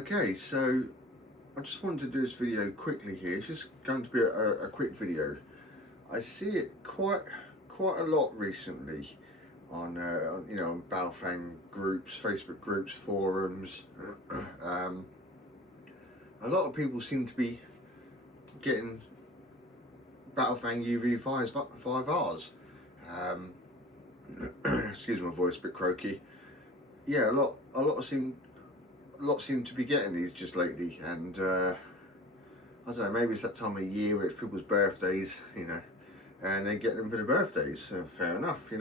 Okay, so I just wanted to do this video quickly here. It's just going to be a quick video. I see it quite a lot recently on on Baofeng groups, Facebook groups, forums. A lot of people seem to be getting Baofeng UV5Rs. Excuse my voice, a bit croaky. Yeah, a lot seem to be getting these just lately, and I don't know, maybe it's that time of year where it's people's birthdays, and they get them for their birthdays. So fair enough, but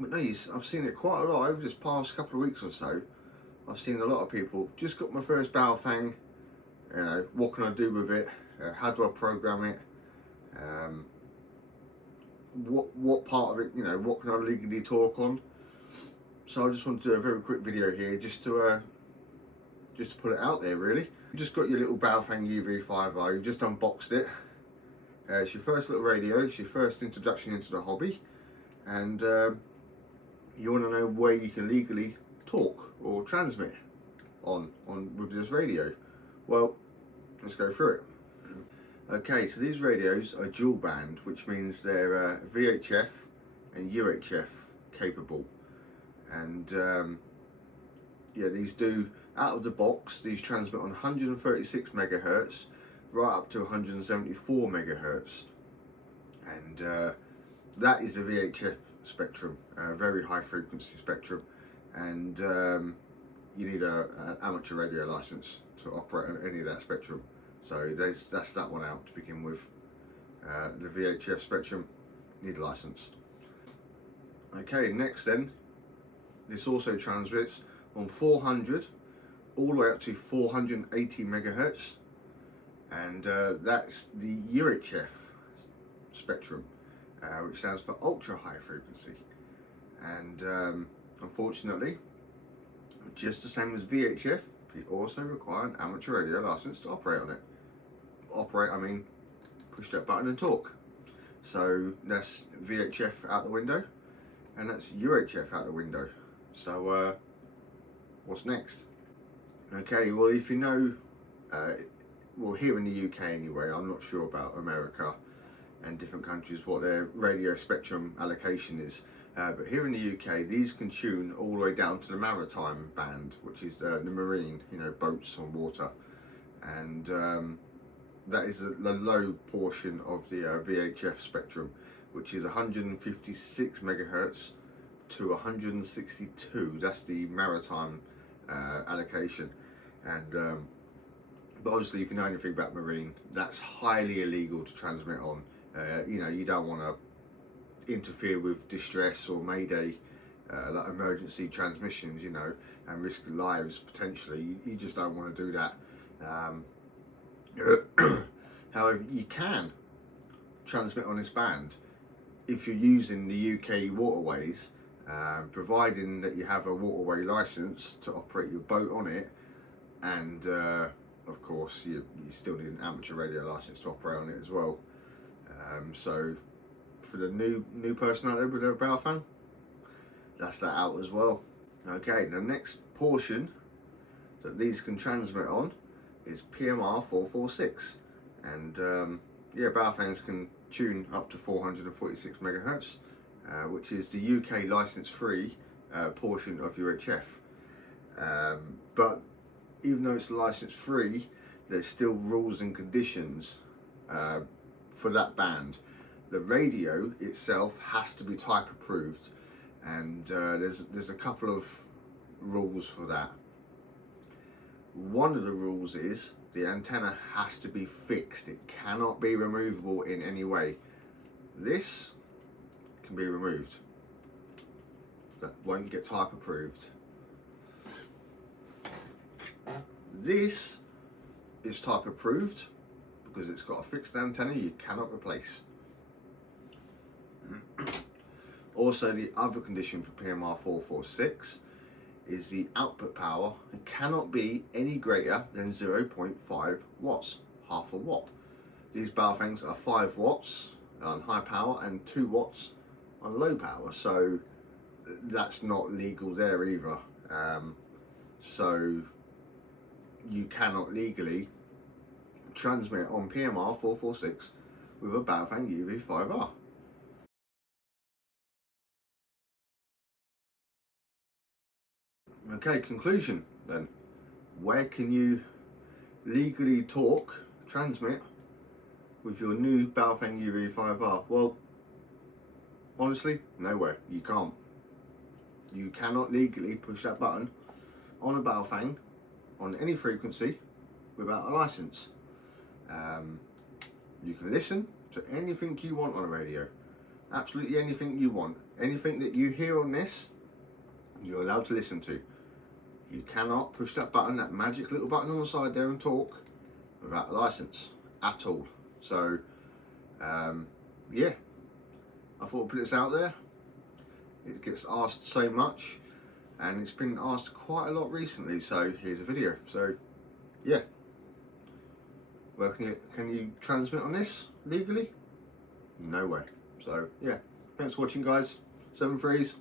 no, I've seen it quite a lot over this past couple of weeks or so. I've seen a lot of people. Just got my first Baofeng. What can I do with it? How do I program it? What part of it? What can I legally talk on? So I just want to do a very quick video here, just to put it out there. Really, you just got your little Baofeng UV5R. You just unboxed it. It's your first little radio. It's your first introduction into the hobby, and you want to know where you can legally talk or transmit on with this radio. Well, let's go through it. Okay, so these radios are dual band, which means they're VHF and UHF capable. And yeah, these do, out of the box, these transmit on 136 megahertz right up to 174 megahertz, and that is a VHF spectrum, a very high frequency spectrum, and you need an amateur radio license to operate on any of that spectrum. So that's that one out to begin with. The VHF spectrum, need a license. Okay, next then, this also transmits on 400 all the way up to 480 megahertz, and that's the UHF spectrum, which stands for ultra high frequency. And unfortunately, just the same as VHF, you also require an amateur radio license to operate on it. Operate, I mean push that button and talk. So that's VHF out the window, and that's UHF out the window. So what's next? Okay, well, if you know, well, here in the UK anyway, I'm not sure about America and different countries what their radio spectrum allocation is, but here in the UK, these can tune all the way down to the Maritime band, which is the marine, boats on water, and that is the low portion of the VHF spectrum, which is 156 megahertz to 162. That's the Maritime allocation, and but obviously, if you know anything about marine, that's highly illegal to transmit on. You don't want to interfere with distress or mayday, like emergency transmissions, and risk lives potentially. You just don't want to do that. However, you can transmit on this band if you're using the UK waterways, providing that you have a waterway license to operate your boat on it, and of course you still need an amateur radio license to operate on it as well. So for the new person out there with their Baofeng, that's that out as well. Okay, the next portion that these can transmit on is PMR 446, and yeah, Baofengs can tune up to 446 megahertz, which is the UK license-free portion of UHF. But even though it's license-free, there's still rules and conditions for that band. The radio itself has to be type approved, and there's a couple of rules for that. One of the rules is the antenna has to be fixed. It cannot be removable in any way. This can be removed. That won't get type approved. This is type approved because it's got a fixed antenna you cannot replace. Also, the other condition for PMR 446 is the output power. It cannot be any greater than 0.5 watts, half a watt. These Baofengs are 5 watts on high power and 2 watts on low power, so that's not legal there either. So you cannot legally transmit on PMR 446 with a Baofeng UV5R. Okay, conclusion then. Where can you legally transmit with your new Baofeng UV5R? Well, honestly, nowhere. You can't. You cannot legally push that button on a Baofeng on any frequency without a license. You can listen to anything you want on a radio. Absolutely anything you want. Anything that you hear on this, you're allowed to listen to. You cannot push that button, that magic little button on the side there, and talk without a license at all. So, yeah, I thought I'd put this out there. It gets asked so much, and it's been asked quite a lot recently, so here's a video. So, yeah. Well, can you transmit on this legally? No way. So, yeah. Thanks for watching, guys. 7 threes.